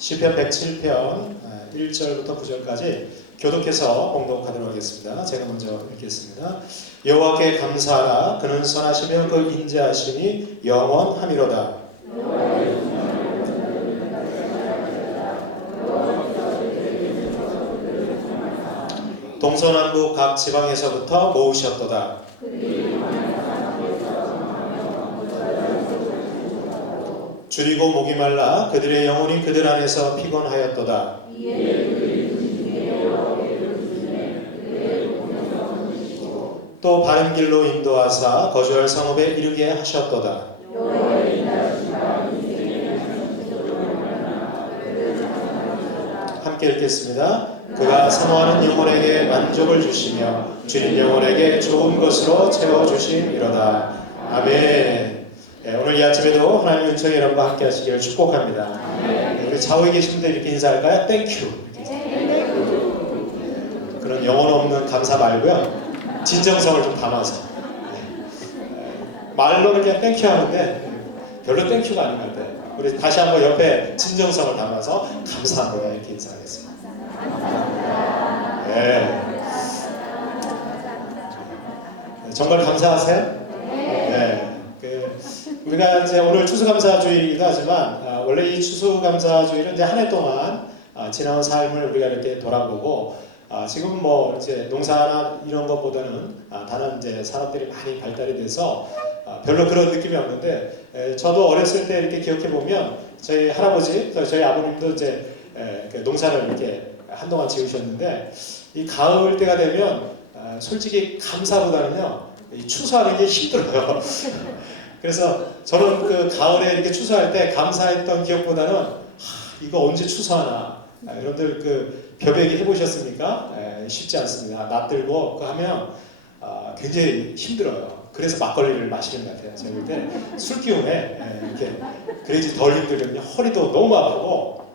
시편 107편 1절부터 9절까지 교독해서 봉독하도록 하겠습니다. 제가 먼저 읽겠습니다. 여호와께 감사하라. 그는 선하시며 그 인자하심이 영원하미로다. 동서남북 각 지방에서부터 모으셨도다. 줄이고 목이 말라 그들의 영혼이 그들 안에서 피곤하였도다. 또 바른 길로 인도하사 거주할 성읍에 이르게 하셨도다. 함께 읽겠습니다. 그가 사모하는 영혼에게 만족을 주시며 줄인 영혼에게 좋은 것으로 채워주심이로다. 아멘. 오늘 이 아침에도 하나님의 은총이 여러분과 함께 하시기를 축복합니다. 우리 좌우에 계신 분들 이렇게 인사할까요? 땡큐. 그런 영혼 없는 감사 말고요. 진정성을 좀 담아서. 말로는 그냥 땡큐 하는데 별로 땡큐가 아닌 것 같아요. 우리 다시 한번 옆에 진정성을 담아서 감사합니다. 이렇게 인사하겠습니다. 네. 정말 감사하세요? 네. 우리가 이제 오늘 추수감사주의이기도 하지만 원래 이 추수감사주의는 이제 한 해 동안 지나온 삶을 우리가 이렇게 돌아보고 지금 뭐 이제 농사나 이런 것보다는 다른 이제 산업들이 많이 발달이 돼서 별로 그런 느낌이 없는데 저도 어렸을 때 이렇게 기억해 보면 저희 할아버지, 저희 아버님도 이제 농사를 이렇게 한동안 지으셨는데 이 가을 때가 되면 솔직히 감사보다는요 이 추수하는 게 힘들어요. 그래서 저는 그 가을에 이렇게 추수할 때 감사했던 기억보다는 이거 언제 추수하나. 여러분들 그 벼베기 해보셨습니까? 쉽지 않습니다. 낯들고 그거 하면 굉장히 힘들어요. 그래서 막걸리를 마시는 것 같아요. 제가 볼 때 술 기운에 이렇게 그래야지 덜 힘들거든요. 허리도 너무 아프고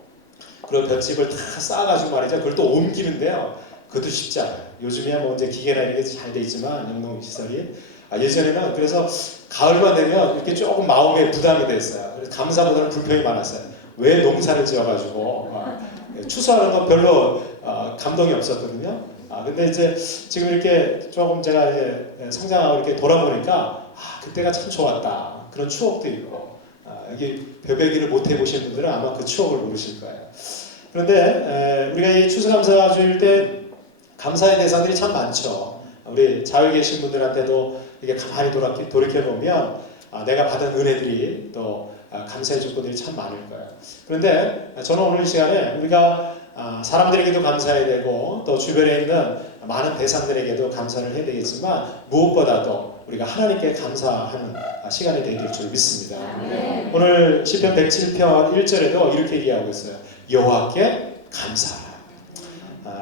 그리고 볏짚을 다 쌓아가지고 말이죠. 그걸 또 옮기는데요. 그것도 쉽지 않아요. 요즘이야 뭐 이제 기계나 이런 게 잘 돼 있지만 영농 시설이 예전에는 그래서 가을만 되면 이렇게 조금 마음에 부담이 됐어요. 그래서 감사보다는 불평이 많았어요. 왜 농사를 지어가지고 추수하는 건 별로 감동이 없었거든요. 근데 이제 지금 이렇게 조금 제가 이제 성장하고 이렇게 돌아보니까 그때가 참 좋았다. 그런 추억도 있고 여기 벼베기를 못 해보신 분들은 아마 그 추억을 모르실 거예요. 그런데 우리가 이 추수감사주일 때 감사의 대상들이 참 많죠. 우리 자유에 계신 분들한테도 이게 가만히 돌이켜보면 내가 받은 은혜들이 또 감사의 조건들이 참 많을 거예요. 그런데 저는 오늘 이 시간에 우리가 사람들에게도 감사해야 되고 또 주변에 있는 많은 대상들에게도 감사를 해야 되겠지만 무엇보다도 우리가 하나님께 감사하는 시간이 되길 줄 믿습니다. 오늘 시편 107편 1절에도 이렇게 얘기하고 있어요. 여호와께 감사하라.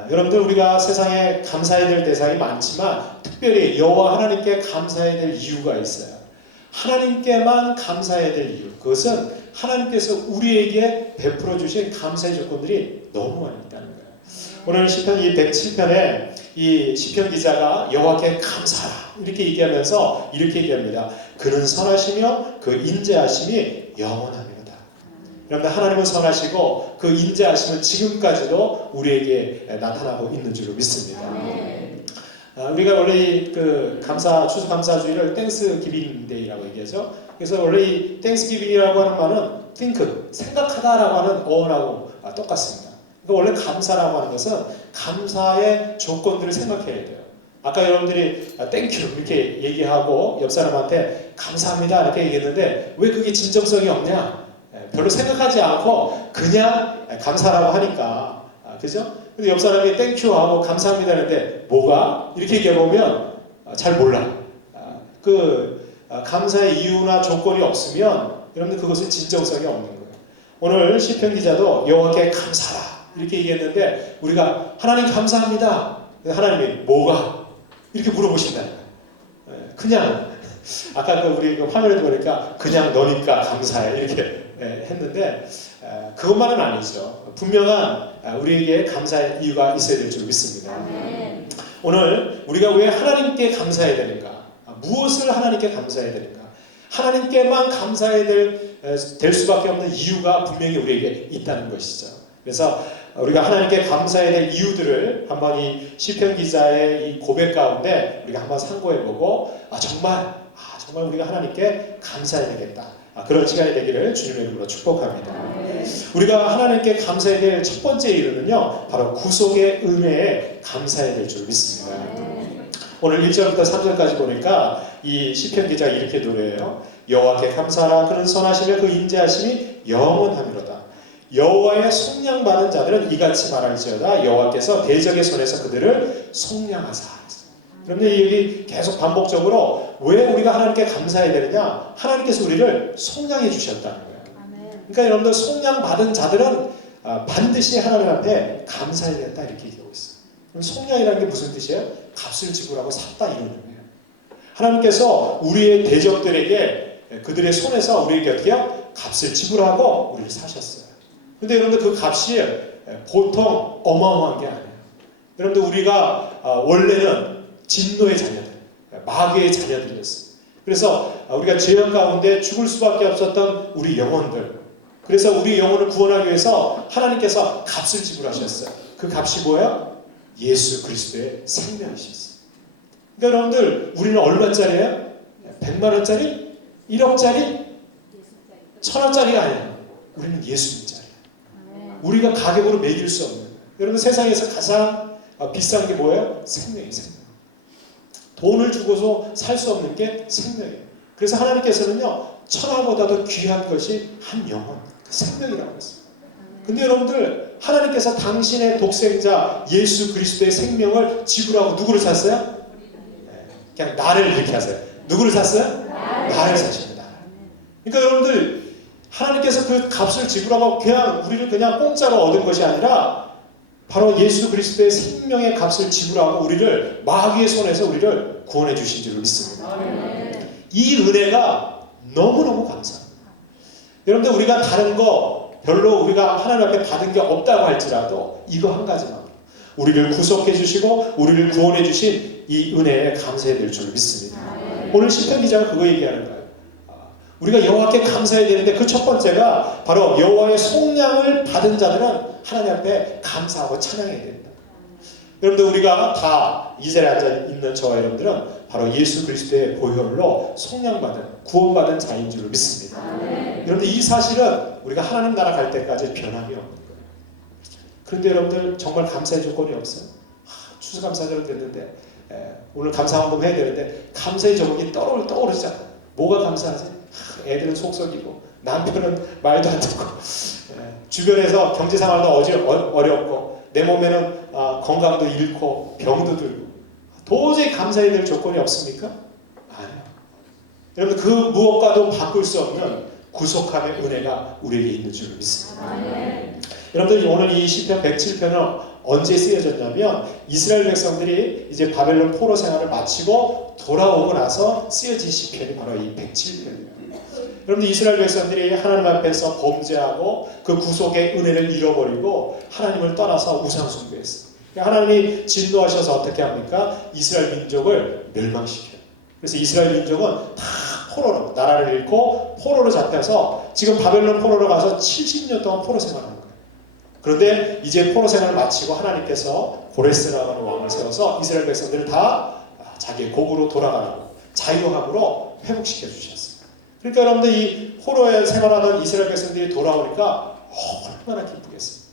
여러분들 우리가 세상에 감사해야 될 대상이 많지만 특별히 여호와 하나님께 감사해야 될 이유가 있어요. 하나님께만 감사해야 될 이유, 그것은 하나님께서 우리에게 베풀어 주신 감사의 조건들이 너무 많이 있다는 거예요. 오늘 시편 107편에 이 시편 기자가 여호와께 감사하라 이렇게 얘기하면서 이렇게 얘기합니다. 그는 선하시며 그 인자하심이 영원합니다. 여러분들 하나님은 선하시고 그 인자하심은 지금까지도 우리에게 나타나고 있는 줄로 믿습니다. 우리가 원래 그 추수감사주의를 땡스기빙데이라고 얘기하죠. 그래서 원래 이 땡스기빙이라고 하는 말은 think, 생각하다라고 하는 어원하고 똑같습니다. 그러니까 원래 감사라고 하는 것은 감사의 조건들을 생각해야 돼요. 아까 여러분들이 땡큐 이렇게 얘기하고 옆 사람한테 감사합니다 이렇게 얘기했는데 왜 그게 진정성이 없냐? 별로 생각하지 않고 그냥 감사라고 하니까 그죠? 근데 옆 사람이 땡큐 하고 감사합니다 하는데 뭐가? 이렇게 얘기해보면 잘 몰라. 감사의 이유나 조건이 없으면 여러분들 그것은 진정성이 없는 거예요. 오늘 시편 기자도 여호와께 감사하라 이렇게 얘기했는데 우리가 하나님 감사합니다. 하나님이 뭐가? 이렇게 물어보신다는 거예요. 그냥 아까 우리 화면에도 보니까 그냥 너니까 감사해 이렇게 했는데 그것만은 아니죠. 분명한 우리에게 감사의 이유가 있어야 될 줄 믿습니다. 오늘 우리가 왜 하나님께 감사해야 되는가? 무엇을 하나님께 감사해야 되는가? 하나님께만 감사해야 될 수밖에 없는 이유가 분명히 우리에게 있다는 것이죠. 그래서 우리가 하나님께 감사해야 될 이유들을 한번 이 시편 기자의 이 고백 가운데 우리가 한번 상고해보고 정말 우리가 하나님께 감사해야 되겠다. 그런 시간이 되기를 주님의 이름으로 축복합니다. 우리가 하나님께 감사해야 될 첫 번째 이유는요, 바로 구속의 은혜에 감사해야 될 줄 믿습니다. 오늘 1절부터 3절까지 보니까 이 시편 기자가 이렇게 노래해요. 여호와께 감사하라. 그는 선하시며 그 인자하심이 영원하미로다. 여호와의 속량받은 자들은 이같이 말할지어다. 여호와께서 대적의 손에서 그들을 속량하사. 그런데 여기 계속 반복적으로 왜 우리가 하나님께 감사해야 되느냐? 하나님께서 우리를 속량해 주셨다는 거예요. 그러니까 여러분들 속량받은 자들은 반드시 하나님 앞에 감사해야 된다 이렇게 얘기하고 있어요. 그럼 속량이라는 게 무슨 뜻이에요? 값을 지불하고 샀다 이런 의미예요. 하나님께서 우리의 대적들에게 그들의 손에서 우리에게 어떻게 해요? 값을 지불하고 우리를 사셨어요. 그런데 여러분들 그 값이 보통 어마어마한 게 아니에요. 여러분들 우리가 원래는 진노의 자녀들, 마귀의 자녀들이었어요. 그래서 우리가 죄악 가운데 죽을 수밖에 없었던 우리 영혼들, 그래서 우리 영혼을 구원하기 위해서 하나님께서 값을 지불하셨어요. 그 값이 뭐예요? 예수 그리스도의 생명이셨어요. 그러니까 여러분들 우리는 얼마짜리예요? 100만 원짜리? 1억짜리? 1000원짜리가 아니에요. 우리는 예수님짜리. 우리가 가격으로 매길 수 없는 거예요. 여러분 세상에서 가장 비싼 게 뭐예요? 생명이 생명. 돈을 주고서 살 수 없는 게 생명이에요. 그래서 하나님께서는요, 천하보다도 귀한 것이 한 영혼, 그 생명이라고 했어요. 근데 여러분들 하나님께서 당신의 독생자 예수 그리스도의 생명을 지불하고 누구를 샀어요? 그냥 나를 이렇게 하세요. 누구를 샀어요? 나를 사십니다. 그러니까 여러분들 하나님께서 그 값을 지불하고 그냥 우리를 그냥 공짜로 얻은 것이 아니라 바로 예수 그리스도의 생명의 값을 지불하고 우리를 마귀의 손에서 우리를 구원해 주신 줄 믿습니다. 이 은혜가 너무너무 감사합니다. 여러분들 우리가 다른 거 별로 우리가 하나님 앞에 받은 게 없다고 할지라도 이거 한 가지만, 우리를 구속해 주시고 우리를 구원해 주신 이 은혜에 감사해야 될 줄 믿습니다. 오늘 시편 기자가 그거 얘기하는 거예요. 우리가 여호와께 감사해야 되는데 그 첫 번째가 바로 여호와의 속량을 받은 자들은 하나님 앞에 감사하고 찬양해야 된다. 여러분들 우리가 다 이 자리에 앉아 있는 저와 여러분들은 바로 예수 그리스도의 보혈로 속량받은 구원받은 자인 줄 믿습니다. 여러분들 이 사실은 우리가 하나님 나라 갈 때까지 변함이 없는 거예요. 그런데 여러분들 정말 감사의 조건이 없어요. 추수감사절은 됐는데 오늘 감사 한번 해야 되는데 감사의 조건이 떠오르지 않아요. 뭐가 감사하지? 애들은 속썩이고 남편은 말도 안 듣고 주변에서 경제생활도 어렵고 내 몸에는 건강도 잃고 병도 들고 도저히 감사해야 될 조건이 없습니까? 아니요. 여러분 그 무엇과도 바꿀 수 없는 구속함의 은혜가 우리에게 있는 줄 믿습니다. 여러분들 오늘 이 시편 107편은 언제 쓰여졌냐면 이스라엘 백성들이 이제 바벨론 포로 생활을 마치고 돌아오고 나서 쓰여진 시편이 바로 이 107편이에요. 여러분들 이스라엘 백성들이 하나님 앞에서 범죄하고 그 구속의 은혜를 잃어버리고 하나님을 떠나서 우상 숭배했어요. 하나님이 진노하셔서 어떻게 합니까? 이스라엘 민족을 멸망시켜요. 그래서 이스라엘 민족은 다 포로로 나라를 잃고 포로로 잡혀서 지금 바벨론 포로로 가서 70년 동안 포로 생활하는 거예요. 그런데 이제 포로 생활을 마치고 하나님께서 고레스라는 왕을 세워서 이스라엘 백성들을 다 자기의 고국으로 돌아가라고 자유함으로 회복시켜 주셨어요. 그러니까 여러분들 이 포로에 생활하던 이스라엘 백성들이 돌아오니까 얼마나 기쁘겠어요.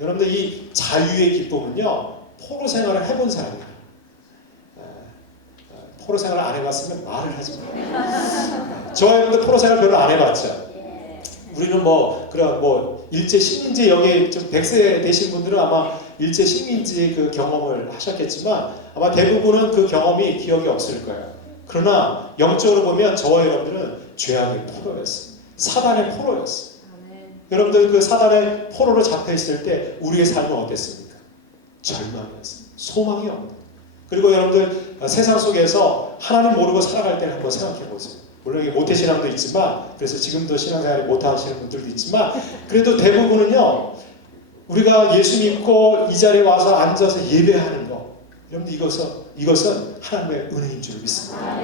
여러분들 이 자유의 기쁨은요, 포로 생활을 해본 사람이에요. 포로 생활을 안 해봤으면 말을 하지 마요. 저 여러분들 포로 생활 별로 안 해봤죠. 우리는 그런 일제 식민지 여기 좀 100세 되신 분들은 아마 일제 식민지 그 경험을 하셨겠지만 아마 대부분은 그 경험이 기억이 없을 거예요. 그러나 영적으로 보면 저와 여러분들은 죄악의 포로였어요. 사단의 포로였어요. 여러분들 그 사단의 포로로 잡혀있을 때 우리의 삶은 어땠습니까? 절망이었어요. 소망이 없는. 그리고 여러분들 세상 속에서 하나님 모르고 살아갈 때를 한번 생각해 보세요. 물론 이게 모태신앙도 있지만, 그래서 지금도 신앙생활을 못하시는 분들도 있지만, 그래도 대부분은요, 우리가 예수 믿고 이 자리에 와서 앉아서 예배하는 거, 여러분들 이것은 하나님의 은혜인 줄 믿습니다.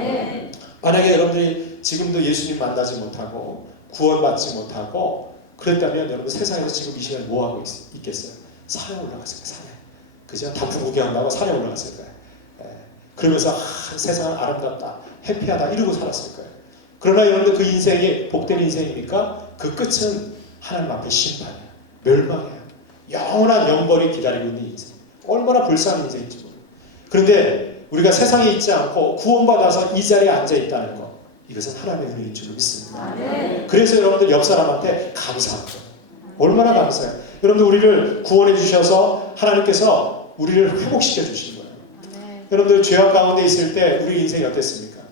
만약에 여러분들이 지금도 예수님 만나지 못하고 구원받지 못하고 그랬다면 여러분 세상에서 지금 이 시간에 뭐하고 있겠어요? 산에 올라갔을 거예요. 산에. 그죠? 단풍 구경한다고 산에 올라갔을 거예요. 그러면서 세상은 아름답다, 해피하다 이러고 살았을 거예요. 그러나 여러분들 그 인생이 복된 인생입니까? 그 끝은 하나님 앞에 심판이야. 멸망이야. 영원한 영벌이 기다리고 있는 인생. 얼마나 불쌍한 인생인지 모르겠어요. 그런데 우리가 세상에 있지 않고 구원받아서 이 자리에 앉아있다는 것, 이것은 하나님의 은혜인 줄 믿습니다. 그래서 여러분들 옆 사람한테 감사합니다. 얼마나 감사해요. 여러분들 우리를 구원해 주셔서 하나님께서 우리를 회복시켜 주신 거예요. 여러분들 죄악 가운데 있을 때 우리 인생이 어땠습니까?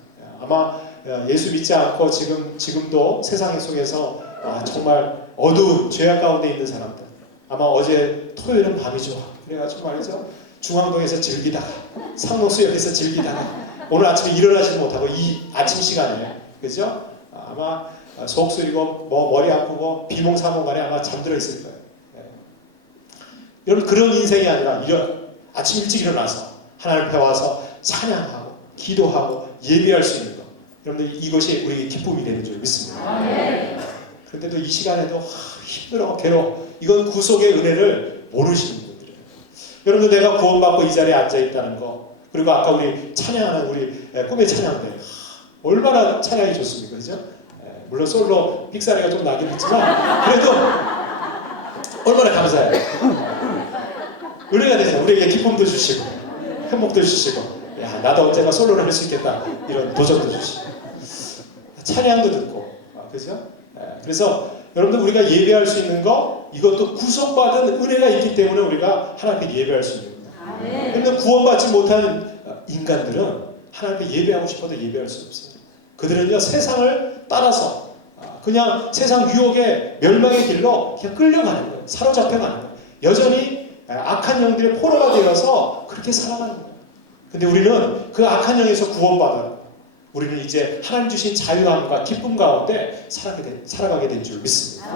아마 예수 믿지 않고 지금도 세상 속에서 정말 어두운 죄악 가운데 있는 사람들, 아마 어제 토요일은 밤이죠. 그래가지고 말이죠, 중앙동에서 즐기다가 상록수역에서 즐기다가 오늘 아침에 일어나지 못하고 이 아침 시간에, 그죠? 아마 속 쓰리고 뭐 머리 아프고 비몽사몽간에 아마 잠들어 있을 거예요. 여러분 그런 인생이 아니라 아침 일찍 일어나서 하나님 앞에 와서 찬양하고 기도하고 예배할 수 있는 것, 여러분들 이것이 우리에게 기쁨이 되는 줄 믿습니다. 그런데도 이 시간에도 힘들어 괴로워, 이건 구속의 은혜를 모르시는 분들이에요. 여러분들 내가 구원받고 이 자리에 앉아있다는 거, 그리고 아까 우리 찬양하는 우리 꿈의 찬양들 얼마나 찬양이 좋습니까? 그죠? 물론 솔로 삑사리가 좀 나긴 했지만 그래도 얼마나 감사해요. 은혜가 되죠. 우리에게 기쁨도 주시고 행복도 주시고, 야 나도 언젠가 솔로를 할 수 있겠다 이런 도전도 주시고 찬양도 듣고, 그죠? 그래서 여러분들 우리가 예배할 수 있는 거, 이것도 구속받은 은혜가 있기 때문에 우리가 하나님께 예배할 수 있는 거예요. 그런데 구원받지 못한 인간들은 하나님께 예배하고 싶어도 예배할 수 없어요. 그들은요 세상을 따라서 그냥 세상 유혹의 멸망의 길로 그냥 끌려가는 거예요. 사로잡혀가는 거예요. 여전히 악한 영들의 포로가 되어서 그렇게 살아가는 거예요. 근데 우리는 그 악한 영에서 구원받아 우리는 이제 하나님 주신 자유함과 기쁨 가운데 살아가게 된 줄 믿습니다.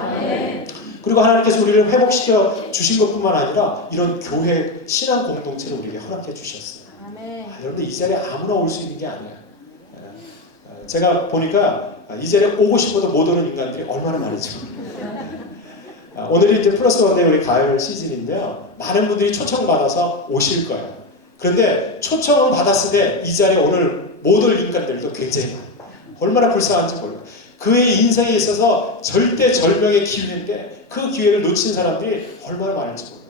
그리고 하나님께서 우리를 회복시켜 주신 것뿐만 아니라 이런 교회 신앙 공동체를 우리에게 허락해 주셨어요. 여러분들 이 자리에 아무나 올 수 있는 게 아니야. 제가 보니까 이 자리에 오고 싶어도 못 오는 인간들이 얼마나 많은지 모르겠어요. 오늘이 이제 플러스 원데이 우리 가을 시즌인데요, 많은 분들이 초청받아서 오실 거예요. 그런데 초청을 받았을 때 이 자리에 오늘 못 올 인간들도 굉장히 많아요. 얼마나 불쌍한지 몰라요. 그의 인생에 있어서 절대절명의 기회인데 그 기회를 놓친 사람들이 얼마나 많을지 몰라요.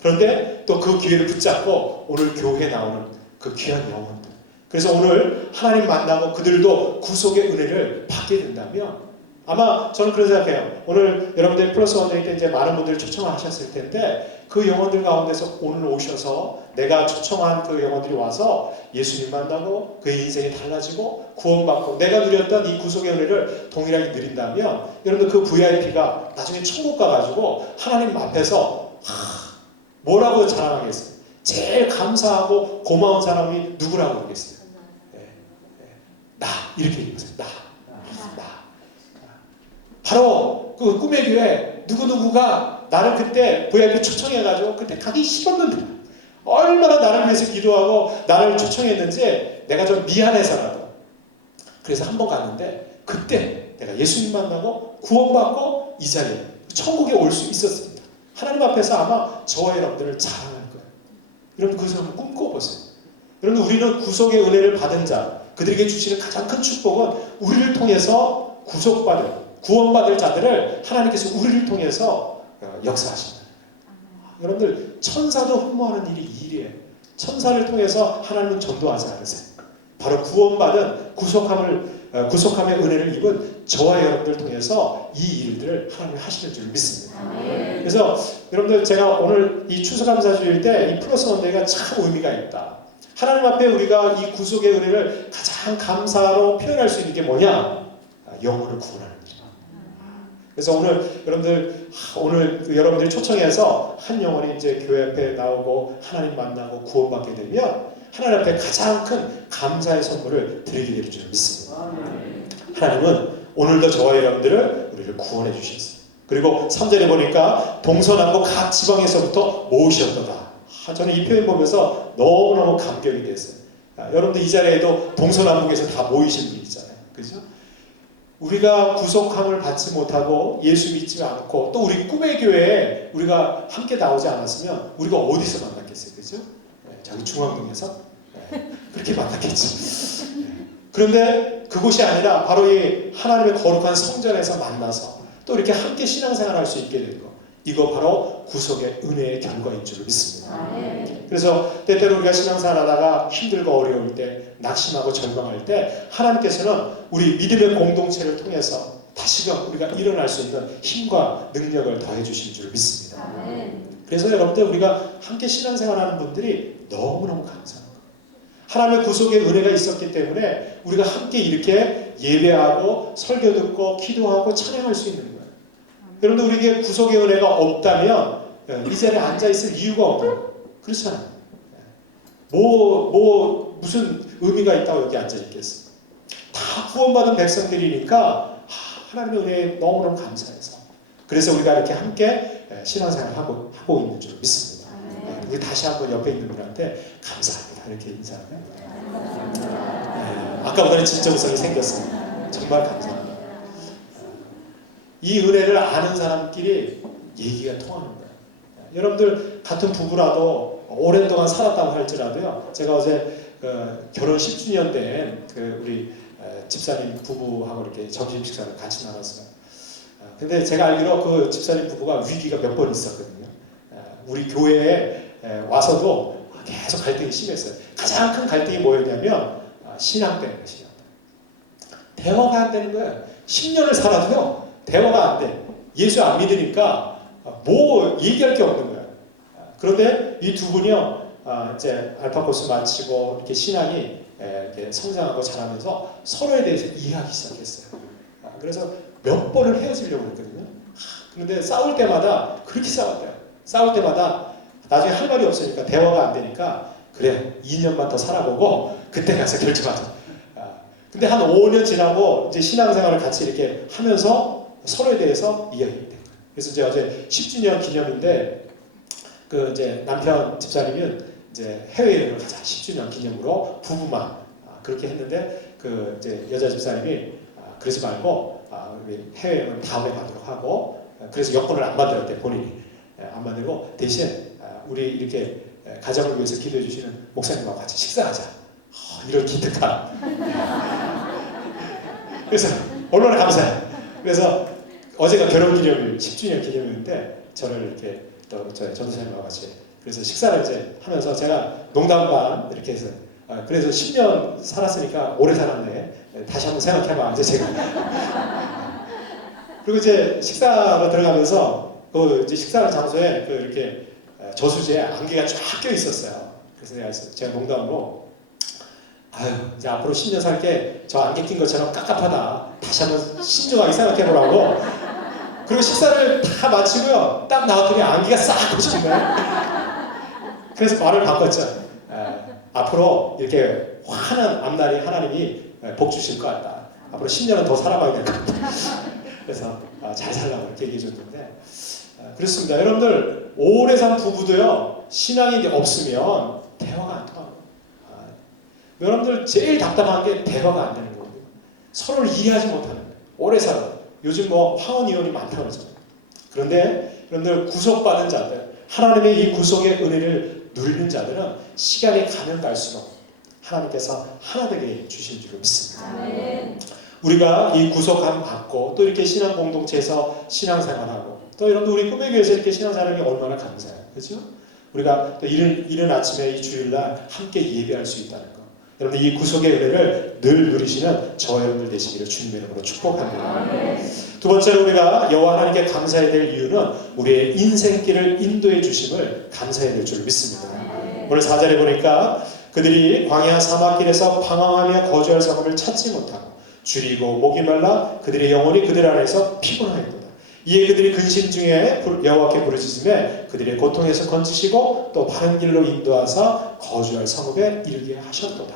그런데 또 그 기회를 붙잡고 오늘 교회에 나오는 그 귀한 영혼들, 그래서 오늘 하나님 만나고 그들도 구속의 은혜를 받게 된다면, 아마 저는 그런 생각해요. 오늘 여러분들이 플러스 원데이 때 이제 많은 분들이 초청을 하셨을 텐데 그 영혼들 가운데서 오늘 오셔서 내가 초청한 그 영혼들이 와서 예수님 만나고 그의 인생이 달라지고 구원받고 내가 누렸던 이 구속의 은혜를 동일하게 누린다면, 여러분들 그 VIP가 나중에 천국 가가지고 하나님 앞에서 뭐라고 자랑하겠어요? 제일 감사하고 고마운 사람이 누구라고 그러겠어요? 나, 이렇게 얘기해보세요. 나. 바로 그 꿈의 교회 누구누구가 나를 그때 VIP 초청해가지고 그때 가기 싫었는데 얼마나 나를 위해서 기도하고 나를 초청했는지 내가 좀 미안해서라도 그래서 한 번 갔는데 그때 내가 예수님 만나고 구원받고 이 자리에 천국에 올 수 있었습니다. 하나님 앞에서 아마 저와 여러분들을 자랑할 거예요. 여러분 그것을 한번 꿈꿔보세요. 여러분 우리는 구속의 은혜를 받은 자, 그들에게 주시는 가장 큰 축복은 우리를 통해서 구원받을 자들을 하나님께서 우리를 통해서 역사하신다. 여러분들 천사도 흠모하는 일이 이 일이에요. 천사를 통해서 하나님은 전도하지 않으세요. 바로 구원받은 구속함의 은혜를 입은 저와 여러분들 통해서 이 일들을 하나님이 하시는 줄 믿습니다. 그래서 여러분들 제가 오늘 이 추수감사주일 때 이 플러스 원데이가 참 의미가 있다. 하나님 앞에 우리가 이 구속의 은혜를 가장 감사로 표현할 수 있는 게 뭐냐? 영혼을 구원하는 일. 그래서 오늘 여러분들이 초청해서 한 영혼이 이제 교회 앞에 나오고 하나님 만나고 구원받게 되면 하나님 앞에 가장 큰 감사의 선물을 드리게 될 줄 믿습니다. 하나님은 오늘도 저와 여러분들을 우리를 구원해 주셨어요. 그리고 3절에 보니까 동서남북 각 지방에서부터 모으셨도다. 저는 이 표현 보면서 너무너무 감격이 됐어요. 여러분들 이 자리에도 동서남북에서 다 모이신 분이잖아요. 그죠? 우리가 구속함을 받지 못하고 예수 믿지 않고 또 우리 꿈의 교회에 우리가 함께 나오지 않았으면 우리가 어디서 만났겠어요? 그죠? 저기 중앙동에서? 그렇게 만났겠지. 그런데 그곳이 아니라 바로 이 하나님의 거룩한 성전에서 만나서 또 이렇게 함께 신앙생활할 수 있게 된 거. 이거 바로 구속의 은혜의 결과인 줄 믿습니다. 그래서 때때로 우리가 신앙생활하다가 힘들고 어려울 때, 낙심하고 절망할 때 하나님께서는 우리 믿음의 공동체를 통해서 다시금 우리가 일어날 수 있는 힘과 능력을 더해 주실 줄 믿습니다. 그래서 여러분들 우리가 함께 신앙생활하는 분들이 너무너무 감사합니다. 하나님의 구속의 은혜가 있었기 때문에 우리가 함께 이렇게 예배하고 설교 듣고 기도하고 찬양할 수 있는 거예요. 여러분들 우리에게 구속의 은혜가 없다면 이 자리에 앉아있을 이유가 없는 거예요. 그렇잖아요. 무슨 의미가 있다고 여기 앉아있겠어요. 다 구원받은 백성들이니까 하나님의 은혜에 너무너무 감사해서 그래서 우리가 이렇게 함께 신앙생활을 하고 있는 줄 믿습니다. 우리 다시 한번 옆에 있는 분한테 감사합니다. 이렇게 인사하면 아까보다는 진정성이 생겼어요. 정말 감사합니다. 이 은혜를 아는 사람끼리 얘기가 통하는 거예요. 여러분들 같은 부부라도 오랜 동안 살았다고 할지라도요. 제가 어제 결혼 10주년 된 우리 집사님 부부하고 이렇게 점심 식사를 같이 나눴어요. 근데 제가 알기로 그 집사님 부부가 위기가 몇 번 있었거든요. 우리 교회에 와서도 계속 갈등이 심했어요. 가장 큰 갈등이 뭐였냐면 신앙 때문에 신앙. 대화가 안 되는 거예요. 10년을 살아도요. 대화가 안 돼. 예수 안 믿으니까 뭐 얘기할 게 없는 거예요. 그런데 이 두 분이요. 이제 알파 코스 마치고 이렇게 신앙이 이렇게 성장하고 자라면서 서로에 대해서 이해하기 시작했어요. 그래서 몇 번을 헤어지려고 했거든요. 그런데 싸울 때마다 그렇게 싸웠대요. 싸울 때마다 나중에 할 말이 없으니까 대화가 안 되니까 그래 2년만 더 살아보고 그때 가서 결정하자. 근데 한 5년 지나고 이제 신앙생활을 같이 이렇게 하면서 서로에 대해서 이해하게 된 거예요. 그래서 이제 어제 10주년 기념인데 그 이제 남편 집사님은 이제 해외여행을 가자 10주년 기념으로 부부만 그렇게 했는데 그 이제 여자 집사님이 그러지 말고 우리 해외여행을 다음에 가도록 하고 그래서 여권을 안 만들었대 본인이 안 만들고 대신 우리 이렇게 가정을 위해서 기도해 주시는 목사님하고 같이 식사하자. 이런 기특한. 그래서 얼마나 감사해. 그래서 어제가 결혼기념일 10주년 기념일인데 저를 이렇게 또 저희 전도사님과 같이 그래서 식사를 이제 하면서 제가 농담 반 이렇게 해서 그래서 10년 살았으니까 오래 살았네. 다시 한번 생각해봐. 이제 제가 그리고 이제 식사로 들어가면서 그 이제 식사하는 장소에 그 이렇게 저수지에 안개가 쫙 껴 있었어요. 그래서 제가 농담으로 아유 이제 앞으로 10년 살게 저 안개 낀 것처럼 깝깝하다. 다시 한번 신중하게 생각해보라고. 그리고 식사를 다 마치고요. 딱 나왔더니 안개가 싹 꽂힌 거예요. 그래서 말을 바꿨죠. 앞으로 이렇게 환한 앞날이 하나님이 복 주실 것 같다. 앞으로 10년은 더 살아봐야 될 것 같다. 그래서 잘 살라고 이렇게 얘기해 줬는데 그렇습니다. 여러분들 오래 산 부부도요. 신앙이 없으면 대화가 안 통합니다. 여러분들 제일 답답한 게 대화가 안 되는 거예요. 서로를 이해하지 못하는 거예요. 오래 살아. 요즘 뭐 화원 이혼이 많다고 그러잖아요. 그런데 여러분들 구속받은 자들, 하나님의 이 구속의 은혜를 누리는 자들은 시간이 가면 갈수록 하나님께서 하나 되게 주실 줄 믿습니다. 아멘. 우리가 이 구속함 받고 또 이렇게 신앙 공동체에서 신앙생활하고 또 여러분들 우리 꿈의 교회에서 이렇게 신앙생활하는 게 얼마나 감사해요. 그렇죠? 우리가 또 이른 아침에 이 주일날 함께 예배할 수 있다는 거. 여러분들 이 구속의 은혜를 늘 누리시는 저와 여러분들 되시기를 주님의 이름으로 축복합니다. 두 번째로 우리가 여호와 하나님께 감사해야 될 이유는 우리의 인생길을 인도해 주심을 감사해야 될 줄 믿습니다. 오늘 4절에 보니까 그들이 광야 사막길에서 방황하며 거주할 사람을 찾지 못하고 줄이고 목이 말라 그들의 영혼이 그들 안에서 피곤하였도다. 이에 그들이 근심 중에 여호와께 부르짖음에 그들의 고통에서 건지시고 또 바른 길로 인도하사 거주할 성읍에 이르게 하셨도다.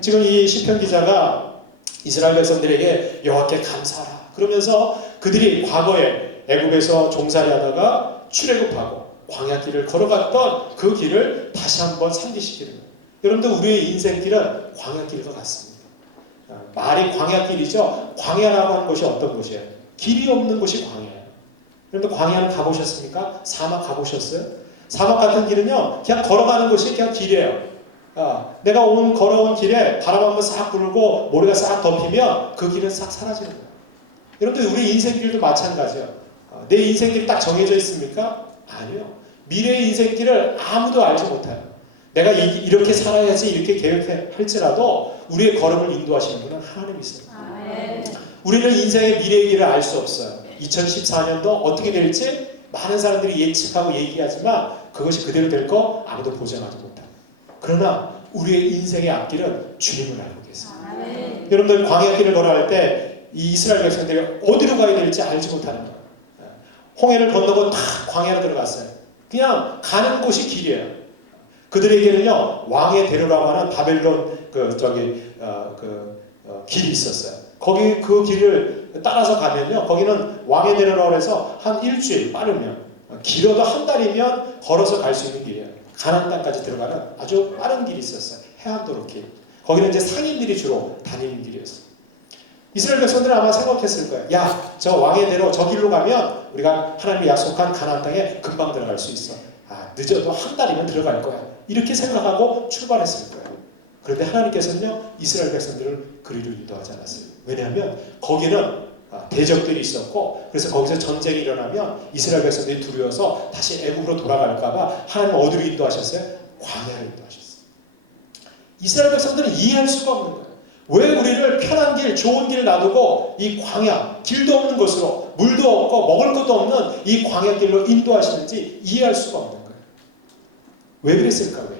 지금 이 시편 기자가 이스라엘 백성들에게 여호와께 감사하라 그러면서 그들이 과거에 애굽에서 종살이하다가 출애굽하고 광야길을 걸어갔던 그 길을 다시 한번 상기시키는 거예요. 여러분들 우리의 인생길은 광야길과 같습니다. 말이 광야길이죠. 광야라고 하는 곳이 어떤 곳이에요? 길이 없는 곳이 광야예요. 그런데 광야는 가보셨습니까? 사막 가보셨어요? 사막 같은 길은요, 그냥 걸어가는 곳이 그냥 길이에요. 내가 걸어온 길에 바람 한번 싹 불고 모래가 싹 덮이면 그 길은 싹 사라지는 거예요. 여러분들 우리 인생길도 마찬가지예요. 내 인생길이 딱 정해져 있습니까? 아니요. 미래의 인생길을 아무도 알지 못해요. 내가 이렇게 살아야지 이렇게 계획할지라도 우리의 걸음을 인도하시는 분은 하나님이세요. 우리는 인생의 미래의 길을 알 수 없어요. 2014년도 어떻게 될지 많은 사람들이 예측하고 얘기하지만 그것이 그대로 될 거 아무도 보장하지 못해요. 그러나 우리의 인생의 앞길은 주님을 알고 계세요. 여러분들 광야길을 걸어갈 때 이 이스라엘 백성들이 어디로 가야 될지 알지 못하는 거예요. 홍해를 건너고 다 광야로 들어갔어요. 그냥 가는 곳이 길이에요. 그들에게는요, 왕의 대로라고 하는 바벨론 길이 있었어요. 거기 그 길을 따라서 가면요, 거기는 왕의 대로라고 해서 한 일주일 빠르면, 길어도 한 달이면 걸어서 갈 수 있는 길이에요. 가나안 땅까지 들어가는 아주 빠른 길이 있었어요. 해안도로 길. 거기는 이제 상인들이 주로 다니는 길이었어요. 이스라엘 백성들은 아마 생각했을 거예요. 야, 저 왕의 대로 저 길로 가면 우리가 하나님이 약속한 가나안 땅에 금방 들어갈 수 있어. 늦어도 한 달이면 들어갈 거야. 이렇게 생각하고 출발했을 거예요. 그런데 하나님께서는요, 이스라엘 백성들을 그리로 인도하지 않았어요. 왜냐하면 거기는 대적들이 있었고, 그래서 거기서 전쟁이 일어나면 이스라엘 백성들이 두려워서 다시 애굽으로 돌아갈까봐 하나님은 어디로 인도하셨어요? 광야로 인도하셨어요. 이스라엘 백성들은 이해할 수가 없는 거예요. 왜 우리를 편한 길, 좋은 길 놔두고 이 광야, 길도 없는 곳으로, 물도 없고 먹을 것도 없는 이 광야길로 인도하시는지 이해할 수가 없는 거예요. 왜 그랬을까? 왜?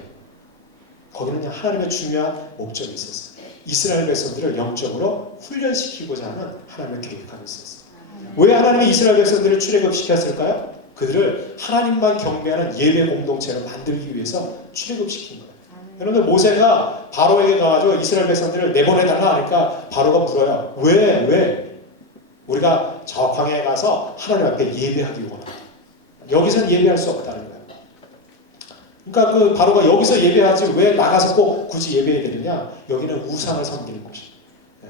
거기는 그냥 하나님의 중요한 목적이 있었어요. 이스라엘 백성들을 영적으로 훈련시키고자 하는 하나님의 계획함이 있었어요. 왜 하나님이 이스라엘 백성들을 출애굽시켰을까요? 그들을 하나님만 경배하는 예배 공동체로 만들기 위해서 출애굽시킨 거예요. 여러분들, 모세가 바로에게 가가지고 이스라엘 백성들을 내보내달라 하니까 바로가 물어요. 왜? 우리가 저 광야에 가서 하나님 앞에 예배하기 원한다. 여기서는 예배할 수 없다는 거예요. 그러니까 그 바로가 여기서 예배하지 왜 나가서 꼭 굳이 예배해야 되느냐? 여기는 우상을 섬기는 곳이에요.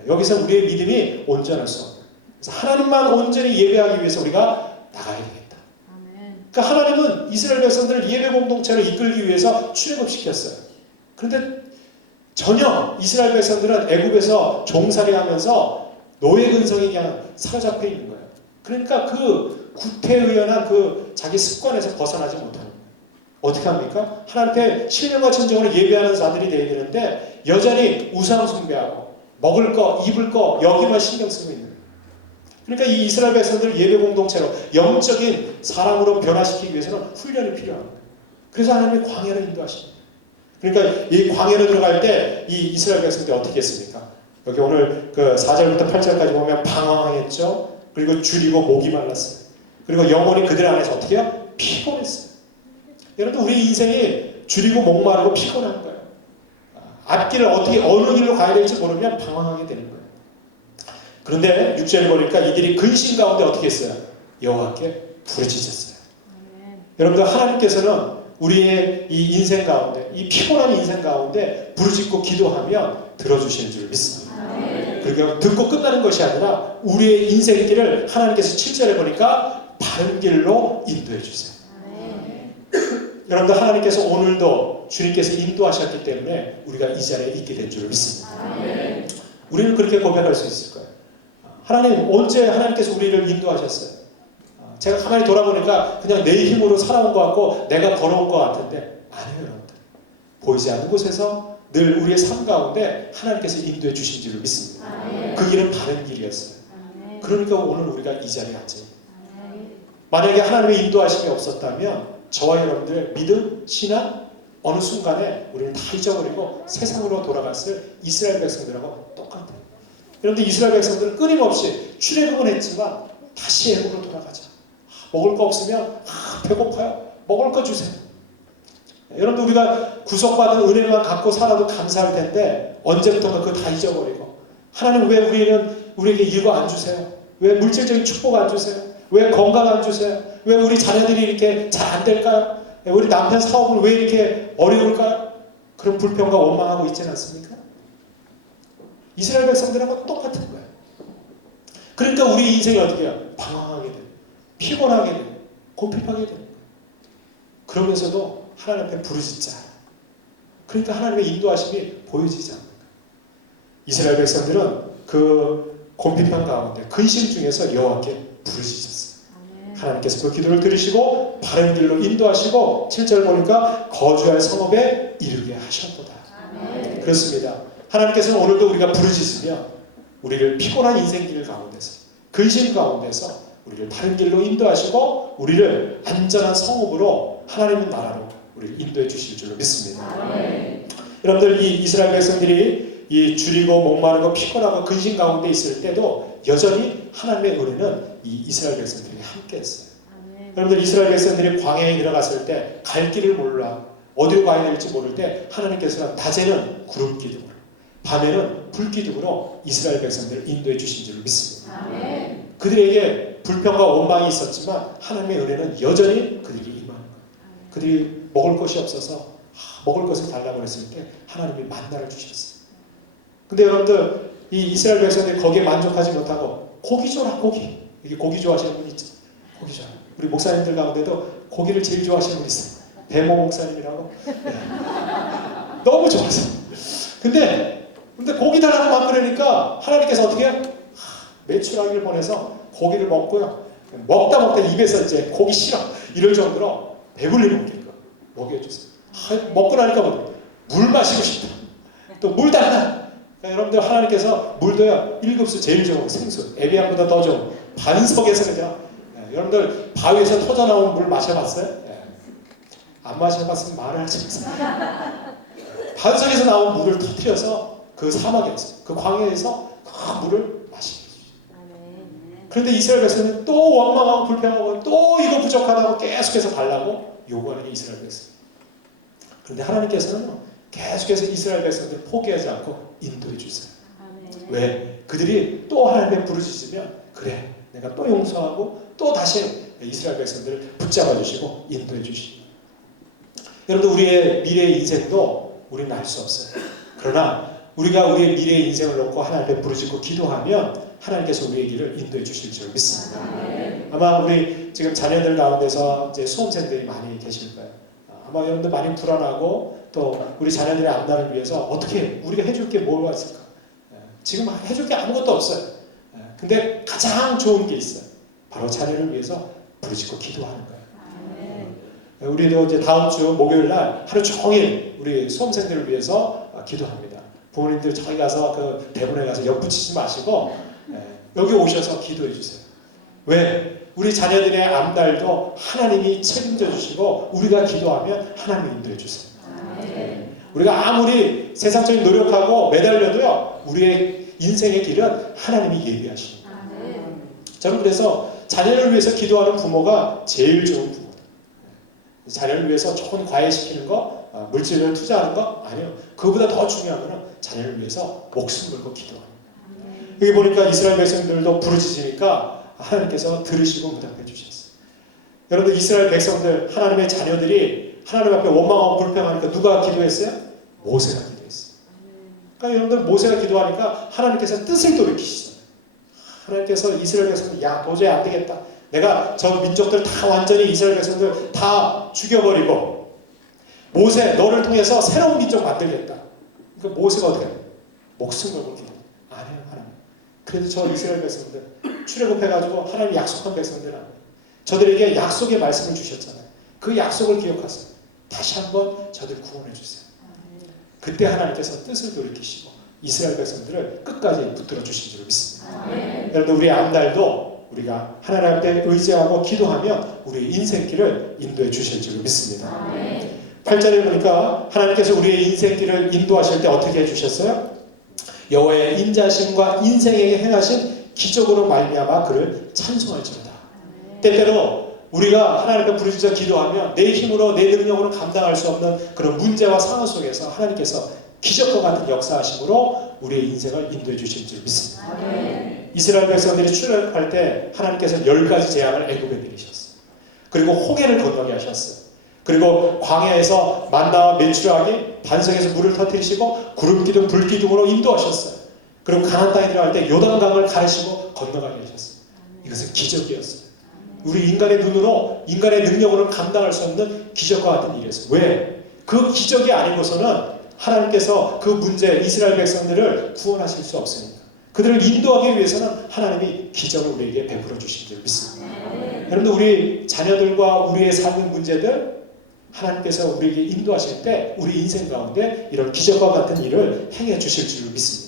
여기서 우리의 믿음이 온전할 수 없는. 그래서 하나님만 온전히 예배하기 위해서 우리가 나가야 되겠다. 그러니까 하나님은 이스라엘 백성들을 예배 공동체로 이끌기 위해서 출애굽시켰어요. 그런데 전혀 이스라엘 백성들은 애굽에서 종살이하면서 노예 근성이 그냥 사로잡혀 있는 거예요. 그러니까 그 구태의연한 그 자기 습관에서 벗어나지 못하는 거예요. 어떻게 합니까? 하나님께 신령과 진정으로 예배하는 자들이 되어야 되는데 여전히 우상 숭배하고 먹을 거, 입을 거 여기만 신경 쓰고 있는 거예요. 그러니까 이 이스라엘 백성들을 예배 공동체로 영적인 사람으로 변화시키기 위해서는 훈련이 필요한 거예요. 그래서 하나님이 광야로 인도하십니다. 그러니까 이 광야로 들어갈 때 이 이스라엘 백성들이 어떻게 했습니까? 여기 오늘 그 4절부터 8절까지 보면 방황했죠. 그리고 줄이고 목이 말랐어요. 그리고 영혼이 그들 안에서 어떻게 해요? 피곤했어요. 여러분, 우리 인생이 줄이고 목마르고 피곤한 거예요. 앞길을 어떻게 어느 길로 가야 될지 모르면 방황하게 되는 거예요. 그런데 6절에 보니까 이들이 근심 가운데 어떻게 했어요? 여호와께 부르짖었어요. 여러분들, 하나님께서는 우리의 이 인생 가운데, 이 피곤한 인생 가운데 부르짖고 기도하면 들어주시는 줄 믿습니다. 그리고 듣고 끝나는 것이 아니라 우리의 인생길을 하나님께서 7절에 보니까 바른 길로 인도해 주세요. 여러분들, 하나님께서 오늘도 주님께서 인도하셨기 때문에 우리가 이 자리에 있게 된 줄 믿습니다. 우리는 그렇게 고백할 수 있을 거예요. 하나님, 언제 하나님께서 우리를 인도하셨어요? 제가 가만히 돌아보니까 그냥 내 힘으로 살아온 것 같고 내가 걸어온 것 같은데 아니에요. 여러분들, 보이지 않는 곳에서 늘 우리의 삶 가운데 하나님께서 인도해 주신 줄을 믿습니다. 그 길은 바른 길이었어요. 그러니까 오늘 우리가 이 자리에 앉아요. 만약에 하나님의 인도하심이 없었다면 저와 여러분들의 믿음, 신앙 어느 순간에 우리는 다 잊어버리고 세상으로 돌아갔을 이스라엘 백성들하고 똑같아요. 여러분들, 이스라엘 백성들은 끊임없이 출애굽은 했지만 다시 애굽으로 돌아가자. 먹을 거 없으면 배고파요. 먹을 거 주세요. 여러분들, 우리가 구속받은 은혜만 갖고 살아도 감사할 텐데 언제부턴가 그거 다 잊어버리고 하나님, 왜 우리에게 이거 안 주세요? 왜 물질적인 축복 안 주세요? 왜 건강 안 주세요? 왜 우리 자녀들이 이렇게 잘 안 될까요? 우리 남편 사업은 왜 이렇게 어려울까요? 그런 불평과 원망하고 있지는 않습니까? 이스라엘 백성들하고 똑같은 거예요. 그러니까 우리 인생이 어떻게 해요? 방황하게 돼요. 피곤하게 돼요. 고핍하게 돼요. 그러면서도 하나님 앞에 부르짖자. 그러니까 하나님의 인도하심이 보여지지 않는 거예요. 이스라엘 백성들은 그 곤핍한 가운데 근심 중에서 여호와께 부르짖었어요. 하나님께서 그 기도를 들으시고 바른 길로 인도하시고 7절 보니까 거주할 성읍에 이르게 하셨도다. 아멘. 그렇습니다. 하나님께서는 오늘도 우리가 부르짖으며 우리를 피곤한 인생길 가운데서 근심 가운데서 우리를 바른 길로 인도하시고 우리를 안전한 성읍으로 하나님의 나라로 우리를 인도해 주실 줄로 믿습니다. 아멘. 여러분들 이 이스라엘 백성들이 이 줄이고 목마르고 피곤하고 근심 가운데 있을 때도 여전히 하나님의 은혜는 이 이스라엘 백성들이 함께 했어요. 아멘. 여러분들 이스라엘 백성들이 광야에 들어갔을 때 갈 길을 몰라 어디로 가야 될지 모를 때 하나님께서는 낮에는 구름 기둥으로 밤에는 불 기둥으로 이스라엘 백성들을 인도해 주신 줄 믿습니다. 아멘. 그들에게 불평과 원망이 있었지만 하나님의 은혜는 여전히 그들에게 임하는 거예요. 그들이 먹을 것이 없어서 먹을 것을 달라고 했을 때 하나님이 만나를 주셨어요. 근데 여러분들 이 이스라엘 백성들이 거기에 만족하지 못하고 고기 줘라 고기. 이게 고기 좋아하시는 분 있죠? 고기 줘라. 우리 목사님들 가운데도 고기를 제일 좋아하시는 분 있어요. 배모 목사님이라고. 네. 너무 좋아서. 근데 고기 달라고 막 그러니까 하나님께서 어떻게 해요? 메추라기를 보내서 고기를 먹고요. 먹다 입에서 이제 고기 싫어 이럴 정도로 배불리 먹는 거 먹여주세요. 먹고 나니까 물 마시고 싶다. 또 물 달라. 그러니까 여러분들 하나님께서 물도요 1급수 제일 좋은 생수 에비앙보다 더 좋은 반석에서 그냥 여러분들 바위에서 터져나온 물 마셔봤어요? 안 마셔봤으면 말을 하지 마세요. 반석에서 나온 물을 터뜨려서 그 사막에서 그 광야에서 그 물을 마시게 해주죠. 그런데 이스라엘 백성은 또 원망하고 불평하고 또 이거 부족하다고 계속해서 달라고 요구하는 이스라엘 백성. 그런데 하나님께서는 계속해서 이스라엘 백성들 포기하지 않고 인도해 주세요. 왜? 그들이 또 하나님의 부르짖으면 그래 내가 또 용서하고 또 다시 이스라엘 백성들을 붙잡아 주시고 인도해 주십니다. 여러분들 우리의 미래 인생도 우리는 알 수 없어요. 그러나 우리가 우리의 미래 인생을 놓고 하나님께 부르짖고 기도하면 하나님께서 우리의 길을 인도해 주실 줄 믿습니다. 아마 우리 지금 자녀들 가운데서 이제 수험생들이 많이 계실 거예요. 아마 여러분들 많이 불안하고 또 우리 자녀들의 앞날을 위해서 어떻게 우리가 해줄 게 뭐가 있을까? 지금 해줄 게 아무것도 없어요. 근데 가장 좋은 게 있어요. 바로 자녀를 위해서 부르짖고 기도하는 거예요. 우리도 이제 다음 주 목요일 날 하루 종일 우리 수험생들을 위해서 기도합니다. 부모님들 저기 가서 그 대본에 가서 엿붙이지 마시고 여기 오셔서 기도해 주세요. 왜? 우리 자녀들의 앞날도 하나님이 책임져 주시고 우리가 기도하면 하나님이 인도해 주세요. 우리가 아무리 세상적인 노력하고 매달려도요 우리의 인생의 길은 하나님이 예비하십니다. 저는 그래서 자녀를 위해서 기도하는 부모가 제일 좋은 부모. 자녀를 위해서 좋은 과외시키는 거, 물질을 투자하는 거 아니요. 그보다 더 중요한 거는 자녀를 위해서 목숨 걸고 기도하는 거예요. 여기 보니까 이스라엘 백성들도 부르짖으니까 하나님께서 들으시고 응답해 주셨어요. 여러분들 이스라엘 백성들 하나님의 자녀들이 하나님 앞에 원망하고 불평하니까 누가 기도했어요? 모세가 기도했어요. 그러니까 여러분들 모세가 기도하니까 하나님께서 뜻을 돌이키시잖아요. 하나님께서 이스라엘 백성들 야 도저히 안 되겠다. 내가 저 민족들 다 완전히 이스라엘 백성들 다 죽여버리고 모세 너를 통해서 새로운 민족 만들겠다. 그러니까 모세가 어떻게 해요? 목숨 걸고 기도 안 해요. 하나님. 그래도 저 이스라엘 백성들 출애굽해가지고 하나님 약속한 백성들은 저들에게 약속의 말씀을 주셨잖아요. 그 약속을 기억하세요. 다시 한번 저들 구원해 주세요. 그때 하나님께서 뜻을 돌이키시고 이스라엘 백성들을 끝까지 붙들어 주신 줄 믿습니다. 여러분 우리의 앞날도 우리가 하나님 앞에 의지하고 기도하면 우리의 인생길을 인도해 주실 줄 믿습니다. 8절에 보니까 하나님께서 우리의 인생길을 인도하실 때 어떻게 해주셨어요? 여호와의 인자심과 인생에게 행하신 기적으로 말미암아 그를 찬송할지어다. 때때로 우리가 하나님 앞에 부르짖어 기도하면 내 힘으로 내 능력으로 감당할 수 없는 그런 문제와 상황 속에서 하나님께서 기적과 같은 역사하심으로 우리의 인생을 인도해 주실 줄 믿습니다. 이스라엘 백성들이 출애굽할 때 하나님께서 10가지 재앙을 애굽에 내리셨어요. 그리고 홍해를 건너게 하셨어요. 그리고 광야에서 만나와 메추라기 반석에서 물을 터뜨리시고 구름 기둥 불 기둥으로 인도하셨어요. 그리고 가나안 땅에 들어갈 때 요단강을 가르시고 건너가게 하셨어요. 이것은 기적이었어요. 우리 인간의 눈으로, 인간의 능력으로는 감당할 수 없는 기적과 같은 일이었어요. 왜? 그 기적이 아니고서는 하나님께서 그 문제, 이스라엘 백성들을 구원하실 수 없으니까. 그들을 인도하기 위해서는 하나님이 기적을 우리에게 베풀어 주신 줄 믿습니다. 여러분들, 우리 자녀들과 우리의 삶의 문제들 하나님께서 우리에게 인도하실 때 우리 인생 가운데 이런 기적과 같은 일을 행해 주실 줄 믿습니다.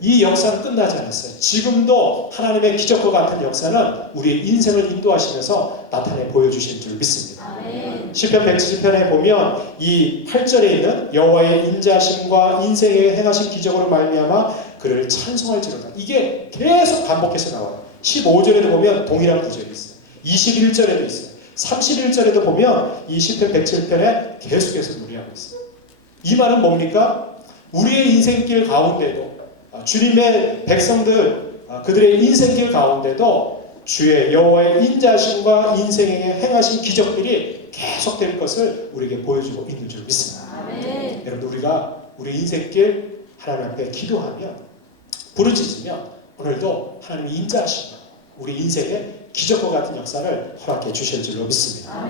이 역사는 끝나지 않았어요. 지금도 하나님의 기적과 같은 역사는 우리의 인생을 인도하시면서 나타내 보여주실 줄 믿습니다. 시편 170편에 보면 이 8절에 있는 여호와의 인자심과 인생에 행하신 기적으로 말미암아 그를 찬송할지로다. 이게 계속 반복해서 나와요. 15절에도 보면 동일한 구절이 있어요. 21절에도 있어요. 31절에도 보면 이 시편 107편에 계속해서 노래하고 있어요. 이 말은 뭡니까? 우리의 인생길 가운데도 주님의 백성들 그들의 인생길 가운데도 주의 여호와의 인자심과 인생에 행하신 기적들이 계속될 것을 우리에게 보여주고 있는 줄 믿습니다. 여러분, 우리가 우리 인생길 하나님 앞에 기도하며 부르짖으며 오늘도 하나님의 인자하심과 우리 인생에 기적과 같은 역사를 허락해 주실 줄로 믿습니다.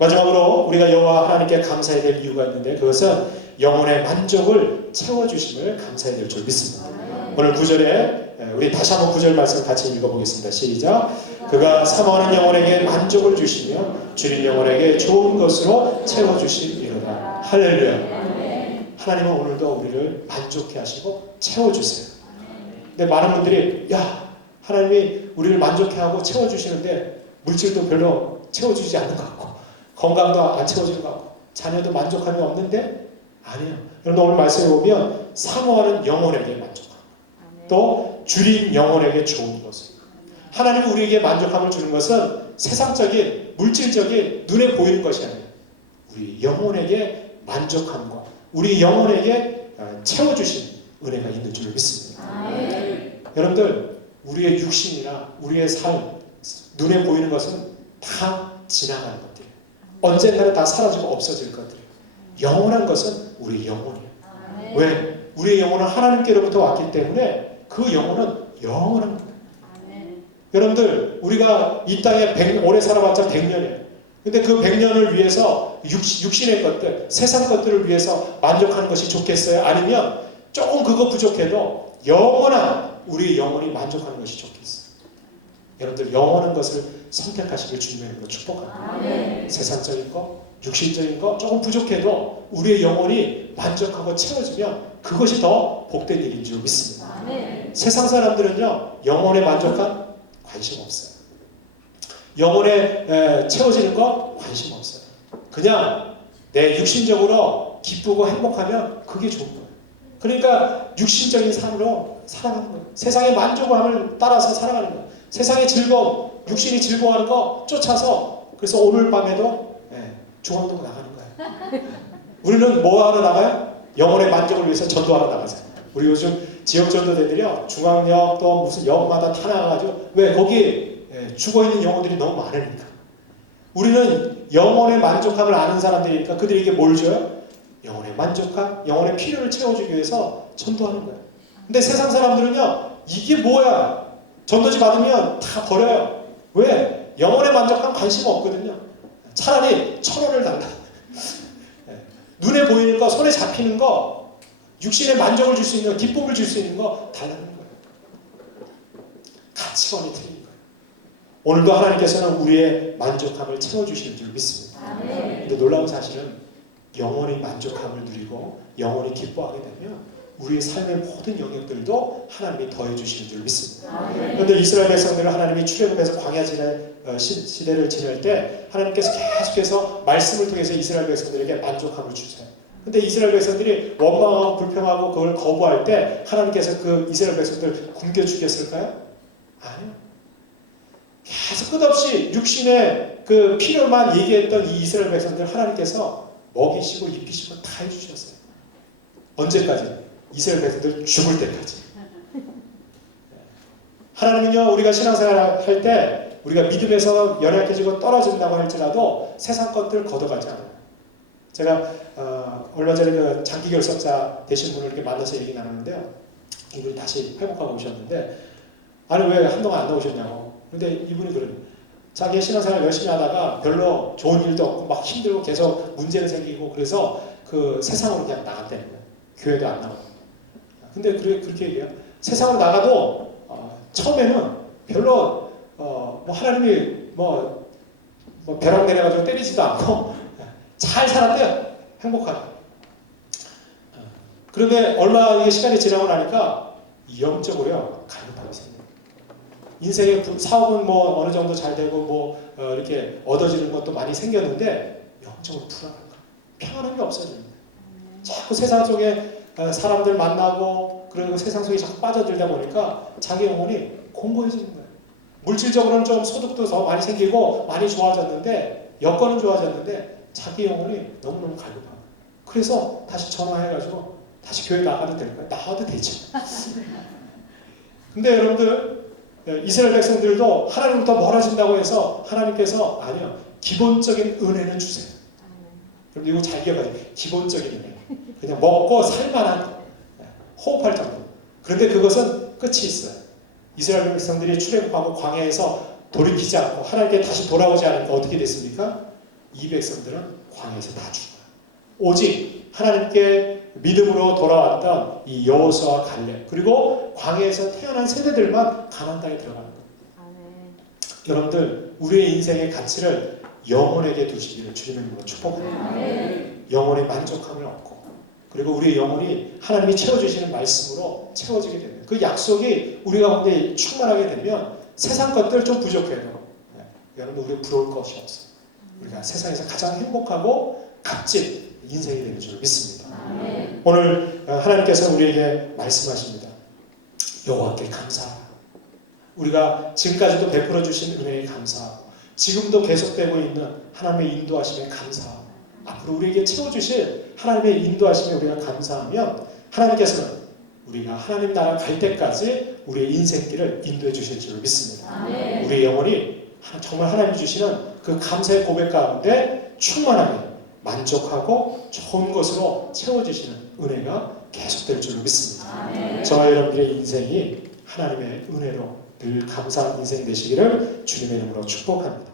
마지막으로 우리가 여호와 하나님께 감사해야 될 이유가 있는데 그것은 영혼의 만족을 채워주심을 감사해야 될 줄 믿습니다. 오늘 9절에 우리 다시 한번 9절 말씀 같이 읽어보겠습니다. 시작. 그가 사모하는 영혼에게 만족을 주시며 주님 영혼에게 좋은 것으로 채워주시리로다. 할렐루야. 하나님은 오늘도 우리를 만족해 하시고 채워주세요. 근데 많은 분들이 야, 하나님이 우리를 만족해 하고 채워주시는데 물질도 별로 채워주지 않는 것 같고 건강도 안 채워지는 것 같고 자녀도 만족함이 없는데 아니에요. 여러분, 오늘 말씀에 보면 사모하는 영혼에게 만족함, 또 주님 영혼에게 좋은 것을. 하나님이 우리에게 만족함을 주는 것은 세상적인 물질적인 눈에 보이는 것이 아니에요. 우리 영혼에게 만족함과 우리 영혼에게 채워주신 은혜가 있는 줄을 믿습니다. 여러분들, 우리의 육신이나 우리의 삶, 눈에 보이는 것은 다 지나가는 것들이에요. 언젠가는 다 사라지고 없어질 것들이에요. 영원한 것은 우리 영혼이에요. 왜? 우리의 영혼은 하나님께로부터 왔기 때문에 그 영혼은 영원한 거예요. 여러분들, 우리가 이 땅에 오래 살아봤자 100년이에요. 근데 그 100년을 위해서 육신의 것들, 세상 것들을 위해서 만족하는 것이 좋겠어요? 아니면 조금 그거 부족해도 영원한 우리 영혼이 만족하는 것이 좋겠어요? 여러분들, 영원한 것을 선택하시길 주님의 축복합니다. 세상적인 거, 육신적인 거 조금 부족해도 우리의 영혼이 만족하고 채워지면 그것이 더 복된 일인 줄 믿습니다. 세상 사람들은요, 영혼에 만족한 관심 없어요. 영혼에 채워지는 거 관심 없어요. 그냥 내 육신적으로 기쁘고 행복하면 그게 좋은 거예요. 그러니까 육신적인 삶으로 살아가는 거예요. 세상의 만족함을 따라서 살아가는 거예요. 세상의 즐거움, 육신이 즐거워하는 거 쫓아서, 그래서 오늘 밤에도 중앙동 나가는 거예요. 우리는 뭐 하러 나가요? 영혼의 만족을 위해서 전도하러 나가세요. 우리 요즘 지역 전도대들이요, 중앙역 또 무슨 역마다 다 나가가지고, 왜? 거기 죽어있는 영혼들이 너무 많으니까. 우리는 영혼의 만족함을 아는 사람들이니까 그들에게 뭘 줘요? 영혼의 만족함, 영혼의 필요를 채워주기 위해서 전도하는 거예요. 근데 세상 사람들은요, 이게 뭐야? 전도지 받으면 다 버려요. 왜? 영혼의 만족함 관심 없거든요. 차라리 1,000원을 달라. 눈에 보이는 거, 손에 잡히는 거, 육신의 만족을 줄 수 있는 거, 기쁨을 줄 수 있는 거 달라는 거예요. 가치관이 틀린 거예요. 오늘도 하나님께서는 우리의 만족함을 채워주실 줄 믿습니다. 근데 놀라운 사실은 영원히 만족함을 누리고 영원히 기뻐하게 되면 우리의 삶의 모든 영역들도 하나님이 더해주시는 줄 믿습니다. 그런데 이스라엘 백성들을 하나님이 출애굽해서 광야 시대를 지낼 때 하나님께서 계속해서 말씀을 통해서 이스라엘 백성들에게 만족함을 주세요. 근데 이스라엘 백성들이 원망하고 불평하고 그걸 거부할 때 하나님께서 그 이스라엘 백성들 굶겨 죽였을까요? 아니요. 계속 끝없이 육신의 그 필요만 얘기했던 이 이스라엘 백성들 하나님께서 먹이시고 입히시고 다 해주셨어요. 언제까지? 이스라엘 백성들 죽을 때까지. 하나님은요, 우리가 신앙생활 할 때 우리가 믿음에서 연약해지고 떨어진다고 할지라도 세상 것들을 걷어가지 않아요. 제가 얼마 전에 그 장기결석자 되신 분을 이렇게 만나서 얘기 나누는데요, 이분이 다시 회복하고 오셨는데 아니 왜 한동안 안 나오셨냐고. 근데 이분이 그러니 자기 신앙생활 열심히 하다가 별로 좋은 일도 없고 막 힘들고 계속 문제가 생기고 그래서 그 세상으로 그냥 나갔다는 거예요. 교회도 안 나오고. 근데 그렇게 얘기해요. 세상으로 나가도 처음에는 별로 뭐 하나님이 뭐 벼락 내려가지고 때리지도 않고 잘 살았대요. 행복하게. 그런데 얼마 이게 시간이 지나고 나니까 영적으로요 갈급하게 생겨요. 인생의 사업은 뭐 어느 정도 잘 되고 뭐 이렇게 얻어지는 것도 많이 생겼는데 영적으로 불안한 거예요. 평안함이 없어집니다. 자꾸 세상 속에 사람들 만나고 그리고 세상 속에 자꾸 빠져들다 보니까 자기 영혼이 공고해지는 거예요. 물질적으로는 좀 소득도 더 많이 생기고 많이 좋아졌는데 여건은 좋아졌는데 자기 영혼이 너무너무 갈급한 거예요. 그래서 다시 전화해가지고 다시 교회 나가도 될까요? 나와도 되죠. 근데 여러분들 이스라엘 백성들도 하나님부터 멀어진다고 해서 하나님께서 아니요 기본적인 은혜는 주세요. 여러분 이거 잘 기억하세요. 기본적인 은혜. 그냥 먹고 살만한 호흡할 정도. 그런데 그것은 끝이 있어요. 이스라엘 백성들이 출애굽하고 광야에서 돌이키지 않고 하나님께 다시 돌아오지 않으니까 어떻게 됐습니까? 이 백성들은 광야에서 다 죽어요. 오직 하나님께 믿음으로 돌아왔던 이 여호수아와 갈렙 그리고 광야에서 태어난 세대들만 가나안 땅에 들어가는 거예요. 여러분들 우리의 인생의 가치를 영혼에게 두시기를 주님의 이름으로 축복합니다. 영혼의 만족함을 얻고 그리고 우리의 영혼이 하나님이 채워주시는 말씀으로 채워지게 됩니다. 그 약속이 우리 가운데 충만하게 되면 세상 것들 좀 부족해도 여러분 우리 부러울 것이 없어요. 우리가 세상에서 가장 행복하고 값진 인생이 되는 줄 믿습니다. 오늘 하나님께서 우리에게 말씀하십니다. 여호와께 감사하라. 우리가 지금까지도 베풀어 주신 은혜에 감사하고 지금도 계속되고 있는 하나님의 인도하심에 감사하고 앞으로 우리에게 채워주실 하나님의 인도하심에 우리가 감사하면 하나님께서는 우리가 하나님 나라 갈 때까지 우리의 인생길을 인도해 주실 줄 믿습니다. 우리의 영혼이 정말 하나님 주시는 그 감사의 고백 가운데 충만하게 만족하고 좋은 것으로 채워주시는 은혜가 계속될 줄로 믿습니다. 저와 여러분들의 인생이 하나님의 은혜로 늘 감사한 인생 되시기를 주님의 이름으로 축복합니다.